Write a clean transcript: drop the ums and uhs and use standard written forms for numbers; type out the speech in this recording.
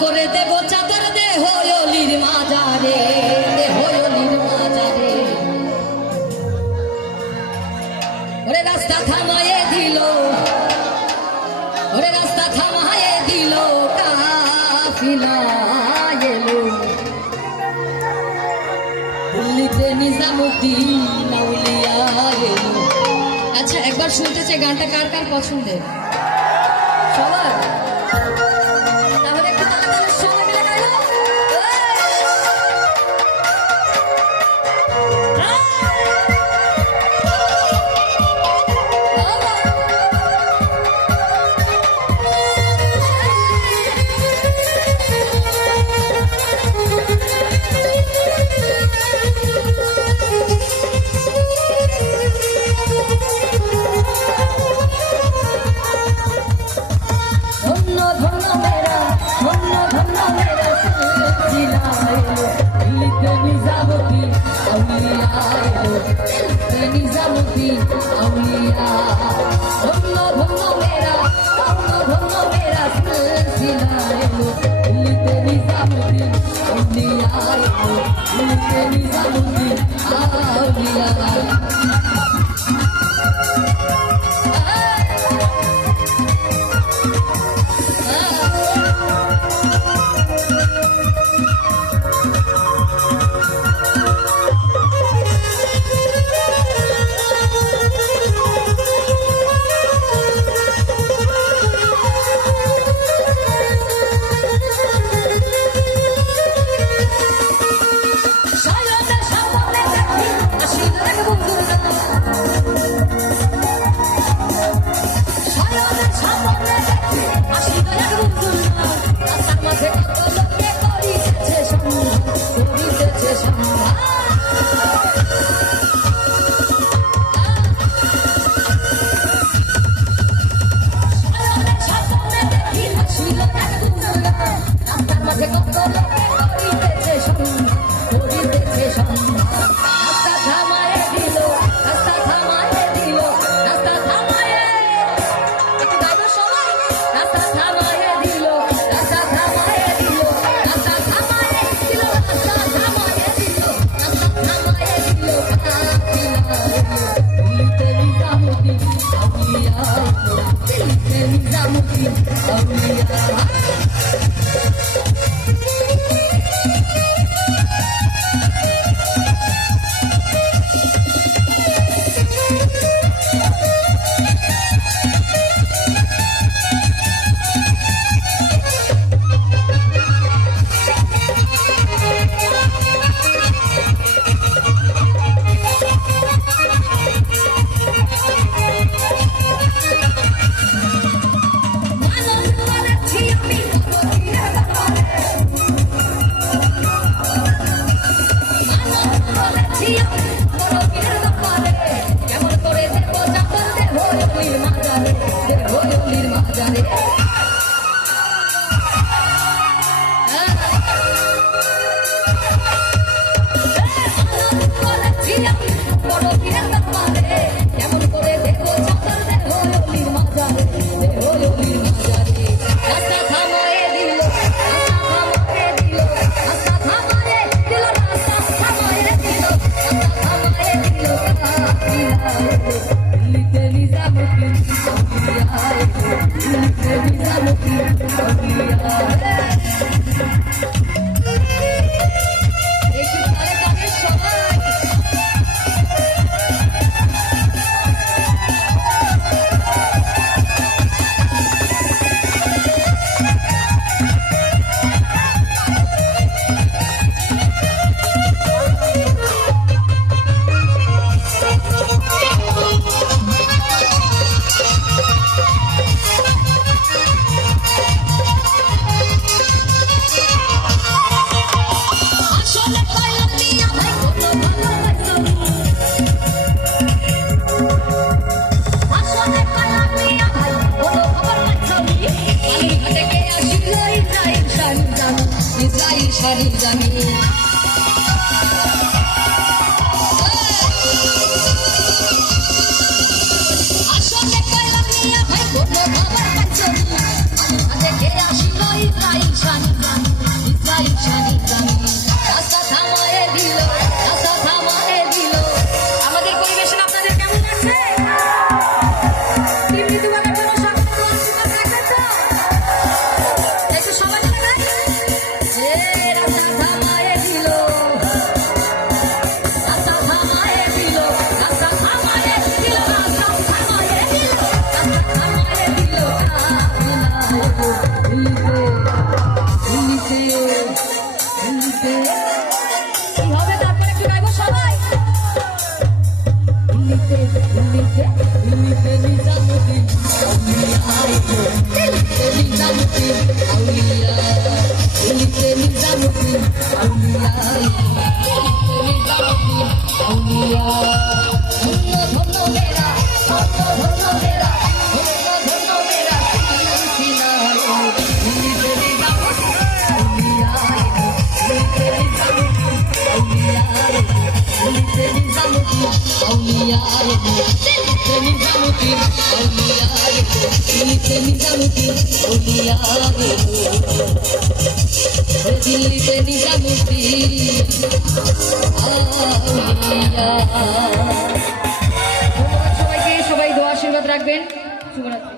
করে দেব চাদর দেহ অলির মাজারে, দেহ অলির মাজারে। ওরে রাস্তা থামায়ে দিল, ওরে রাস্তা থামায়ে দিল, কাফিলা এলো দিল্লিতে নিজামুদ্দিন আউলিয়া এলো। আচ্ছা একবার শুনতে চাই গানটা কার কার পছন্দের? সবার? তাহলে একটু তালে তালে সবাই মিলে গাইলো। শাড়ি জানি আসলে কইলাম নিয়া ভাই বলো বাবার কাছে আমি দেখে আসি লই তাই শাড়ি জানি আউলিয়া দিল্লিতে নিজামুদ্দিন আউলিয়া আউলিয়া ধন্য ধন্য মেরা ধন্য ধন্য মেরা ধন্য ধন্য মেরা সিলসিলা দিল্লিতে নিজামুদ্দিন আউলিয়া দিল্লিতে নিজামুদ্দিন আউলিয়া দিল্লিতে নিজামুদ্দিন আউলিয়া দিল্লিতে নিজামুদ্দিন আউলিয়া দিল্লিতে নিজামুদ্দিন আউলিয়া। ধন্যবাদ সবাইকে, সবাই দোয়া আশীর্বাদ রাখবেন। শুভরাত্রি।